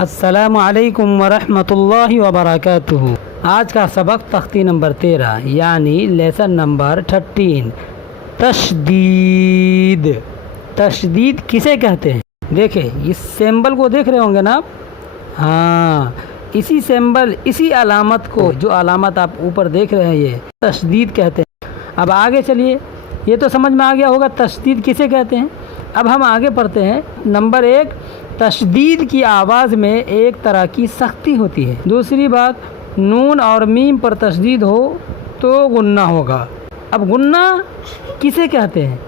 अस्सलामु अलैकुम वरहमतुल्लाहि वबरकातुहू। आज का सबक तख्ती नंबर 13 यानी लेसन नंबर 13 तशदीद। तशदीद किसे कहते हैं? देखें, इस सिंबल को देख रहे होंगे ना आप। हाँ, इसी सिंबल, इसी अलामत को, जो अलामत आप ऊपर देख रहे हैं, ये तशदीद कहते हैं। अब आगे चलिए, ये तो समझ में आ गया होगा तशदीद किसे कहते हैं। अब हम आगे पढ़ते हैं। नंबर 1, तशदीद की आवाज़ में एक तरह की सख्ती होती है। दूसरी बात, नून और मीम पर तशदीद हो तो गुन्ना होगा। अब गुन्ना किसे कहते हैं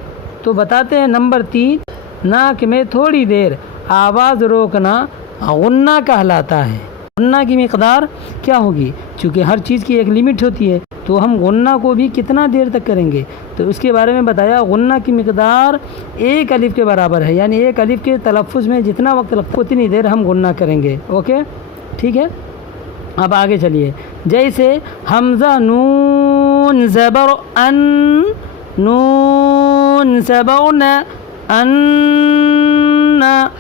तो बताते हैं। नंबर 3, नाक में थोड़ी देर आवाज़ रोकना गुन्ना कहलाता है। गुन्ना की मिक़दार क्या होगी? चूँकि हर चीज़ की एक लिमिट होती है, तो हम गुन्ना को भी कितना देर तक करेंगे तो उसके बारे में बताया। गुन्ना की मिक़दार एक अलिफ के बराबर है, यानी एक अलिफ के तलफ़ुज़ में जितना वक्त लगता है उतनी देर हम गुन्ना करेंगे। ओके, ठीक है। अब आगे चलिए, जैसे हमज़ा नून ज़बर अन, नून ज़बर न, अन्ना,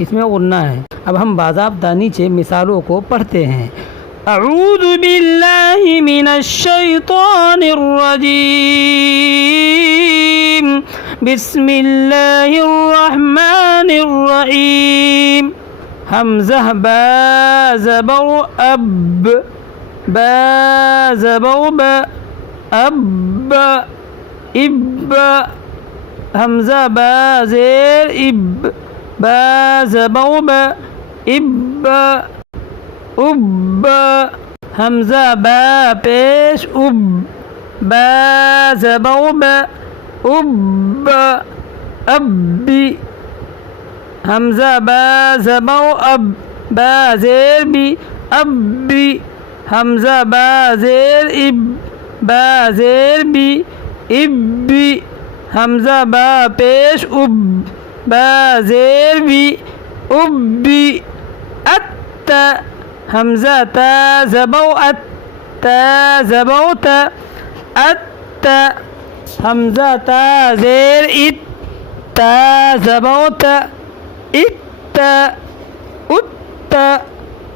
इसमें गुन्ना है। अब हम बाज़ाब्ता नीचे मिसालों को पढ़ते हैं। अऊज़ु बिल्लाहि मिनश शैतानिर रजीम, बिस्मिल्लाहिर रहमानिर रहीम। हमज़ा बा ज़बर अब, बा ज़बर ब, अब इब। हमज़ा बा ज़ेर इब, बा ज़बर ब, इब उब। हमज़ा बा पेश उब, बा ज़बर ब, उब अब्बी। हमज़ा बा ज़बर अब, बा ज़ेर बी, अब्बी। हमज़ा बा ज़ेर इब, बा ज़ेर बी, इब्बी। हमज़ा बा पेश उब, बा ज़ेर बी, उब्बी अत्त। हमज़ा ता ज़बर अत, ता ज़बर त, अत्त। हमज़ा ता ज़ेर इत, ता ज़बर त, इत्त उत्त।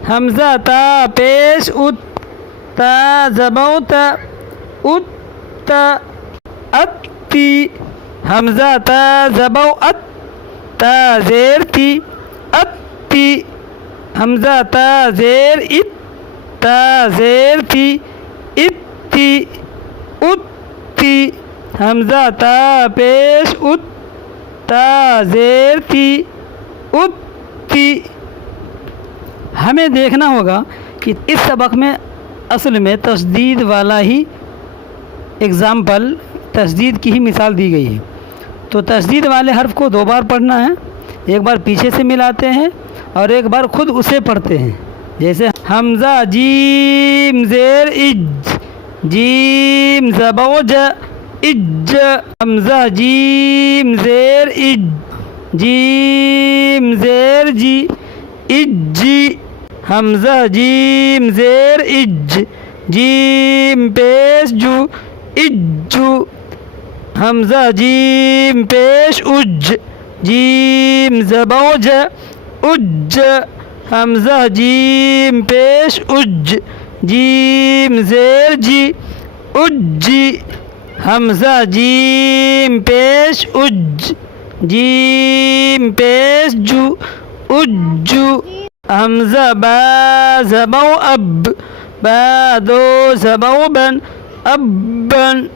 हमज़ा ता पेश उत, ता ज़बर त, उत्त अत्ती। हमज़ा ता ज़बर अत, ता ज़ेर ती, अत्ती। हमज़ा ता ज़ेर इत, ता ज़ेर ती, इत्ती उत्ती। हमज़ा ता पेश उत, ता ज़ेर ती, उत्ती। हमें देखना होगा कि इस सबक में असल में तशदीद वाला ही एग्ज़ाम्पल, तशदीद की ही मिसाल दी गई है। तो तशदीद वाले हर्फ को 2 बार पढ़ना है, एक बार पीछे से मिलाते हैं और एक बार खुद उसे पढ़ते हैं। जैसे हमज़ा जीम ज़ेर इज, जीम ज़बर ज, इज। हमज़ा जीम ज़ेर इज, जीम ज़ेर जी, इज्जी। हमज़ा जीम ज़ेर इज, जीम पेश जू, इज्जू। हमज़ा जीम पेश उज, जीम ज़बर ज, उज्ज। हमज़ा जीम पेश उज, जीम ज़ेर जी, उज्जी। हमज़ा जीम पेश उज, जीम पेश जू, उज्जू। हमज़ा बा ज़बर अब, बा दो ज़बर बन, अब्बन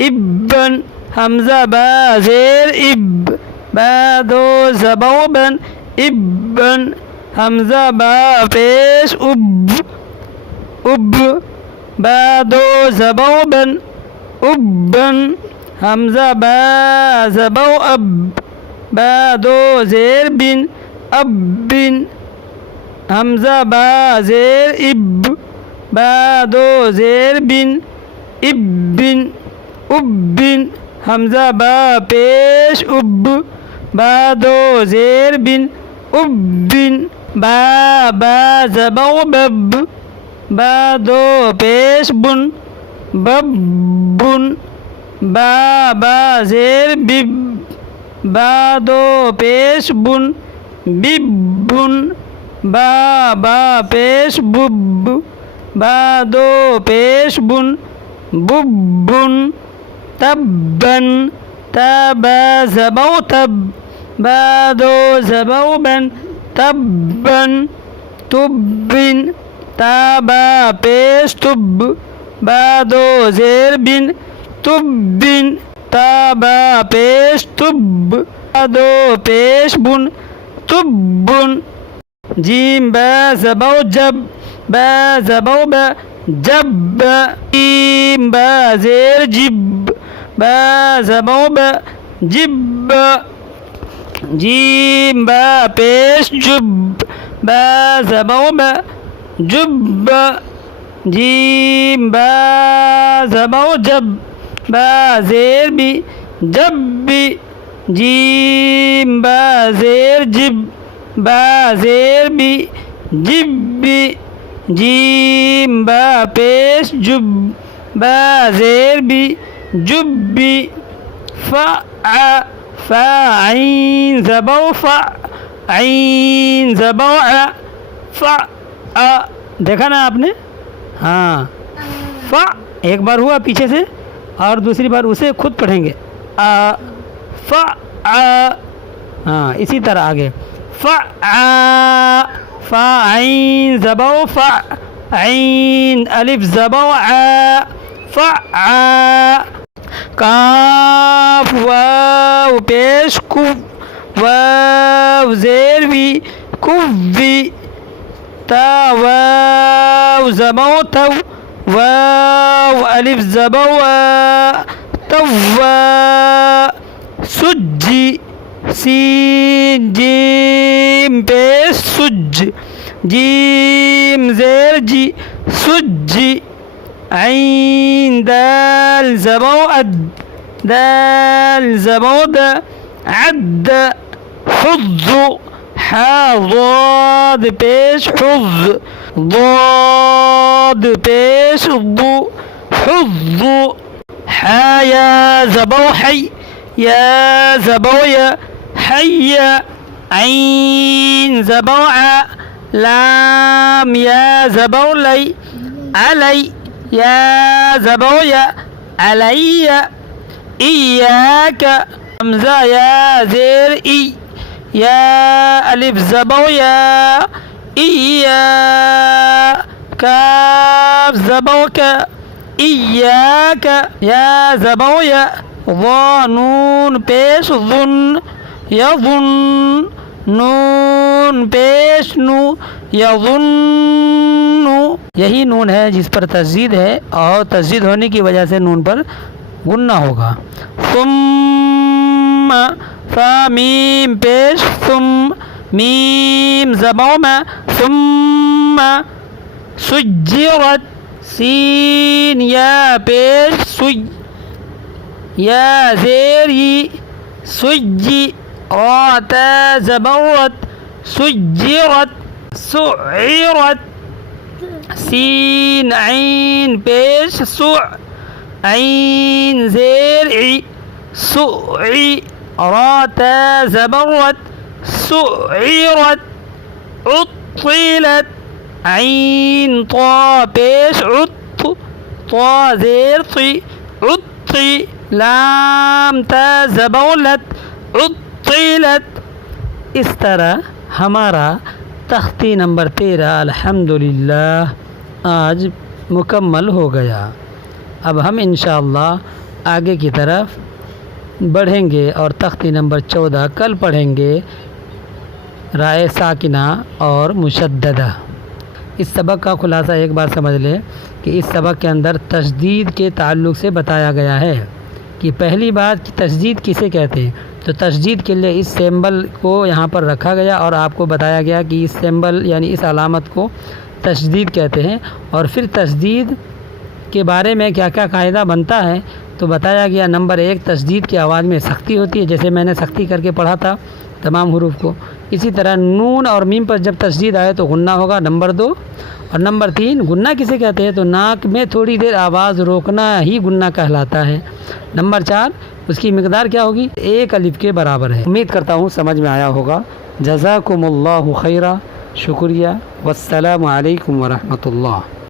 इब्बन। हमज़ा बा ज़ेर इब, बा दो ज़बर बन, इब्बन। हमज़ा बा पेश उब, उब बा दो ज़बर बन, उब्बन। हमज़ा बा ज़बर अब, बा दो ज़ेर बिन, अब्बिन। हमज़ा बा ज़ेर इब, बा दो ज़ेर बिन, इब्बिन उब्बिन। हमज़ा बा पेश उब, बा दो ज़ेर बिन, उब्बिन। बा ज़बर बब, बा दो पेश बुन, बब्बुन। बा ज़ेर बिब, बा दो पेश बुन, बिब्बुन। बा पेश बुब, बा दो पेश बुन, बुब्बुन, तब्बन, तबा ज़बौ तब, बा दो ज़बौ बन, तब्बन, तुब्बिन, ताबा पेश तुब, बा दो ज़ेर बिन, तुब्बिन, ताबा पेश तुब, बा दो पेश बुन, तुब्बुन, जीम बा ज़बौ जब, बा ज़बौ बा जब, जीम बा ज़ेर जिब, बा ज़बौ बा जिब, जीम बा पेश जुब, बा ज़बौ बा जुब, जीम बा ज़बौ जब, बा ज़ेर बी जब्बी, जीम बा ज़ेर जिब, बा ज़ेर बी जिब्बी, जीम बा पेश जुब, बा ज़ेर बी जुब्बी, फ़ा फ़ाइन ज़बौ फ़ा, आइन ज़बौ आ, फ़ा देखा ना आपने। हाँ, फ़ा एक बार हुआ पीछे से और दूसरी बार उसे खुद पढ़ेंगे, आ फ़ा आ। हाँ, इसी तरह आगे फ़ा आ, फ़ा आइन ज़बौ फ़ा, आइन अलिफ ज़बौ आ, फ़ा आ, काफ वाव पेश कुफ, वाव ज़ेर वी कुव्वी, ता वाव ज़बौ तव, वाव अलिफ ज़बौ आ, तव्वा, सुज्जी, सीन जीम पेश सुज, जीम ज़ेर जी सुज्जी, आइन दाल ज़बौ अद, दाल ज़बौ द अद, हुज़्ज़ु, हा ज़ाद पेश हुज़्ज़, ज़ाद पेश ज़ु, हुज़्ज़ु, हा या ज़बौ हय, या ज़बौ या हय्य, आइन ज़बौ आ, लाम या ज़बौ लै, अलई, या ज़बौ या अलैया, इय्याक, हमज़ा या ज़ेर ई, या अलिफ ज़बौ या, इय्या, काफ ज़बौ का, इय्याक, या ज़बौ या, ज़ा नून पेश ज़ुन, यज़ुन, नून पेश नु, यज़ुन्नु, यही नून है जिस पर तस्दीद है और तस्दीद होने की वजह से नून पर गुन्ना होगा। सुम्मा, फ़ा मीम पेश सुम, मीम ज़बौ में, सुम्मा, सुज्जिरत, सीन या पेश सुj, या ज़ेर ई, सुज्जी, रा ता ज़बौरत, सुज्जिरत, सुइरत, सीन आइन पेश सु, आइन ज़ेर ई, सुई, रा ता ज़बौरत, सुइरत, उत्तिलत, आइन ता पेश उत, ता ज़ेर ती, उत्ती, लाम ता ज़बौलत, उत्तिलत। इस तरह हमारा तख्ती नंबर 13 अल्हम्दुलिल्लाह आज मुकम्मल हो गया। अब हम इंशाअल्लाह आगे की तरफ बढ़ेंगे और तख्ती नंबर 14 कल पढ़ेंगे राय साकिना और मुशद्ददा। इस सबक का खुलासा एक बार समझ लें कि इस सबक के अंदर तशदीद के ताल्लुक़ से बताया गया है कि पहली बात कि तशदीद किसे कहते हैं। तो तशदीद के लिए इस सिंबल को यहाँ पर रखा गया और आपको बताया गया कि इस सिंबल यानी इस अलामत को तशदीद कहते हैं। और फिर तशदीद के बारे में क्या क्या कायदा बनता है तो बताया गया। नंबर 1, तशदीद की आवाज़ में सख्ती होती है, जैसे मैंने सख्ती करके पढ़ा था तमाम हुरूफ को। इसी तरह नून और मीम पर जब तशदीद आए तो गुन्ना होगा, नंबर 2। और नंबर 3, गुन्ना किसे कहते हैं तो नाक में थोड़ी देर आवाज़ रोकना ही गुन्ना कहलाता है। नंबर 4, उसकी मिकदार क्या होगी, 1 अलिफ के बराबर है। उम्मीद करता हूँ समझ में आया होगा। जज़ाकुमुल्लाहु खैरा शुक्रिया। वस्सलामु अलैकुम वरहमतुल्लाह।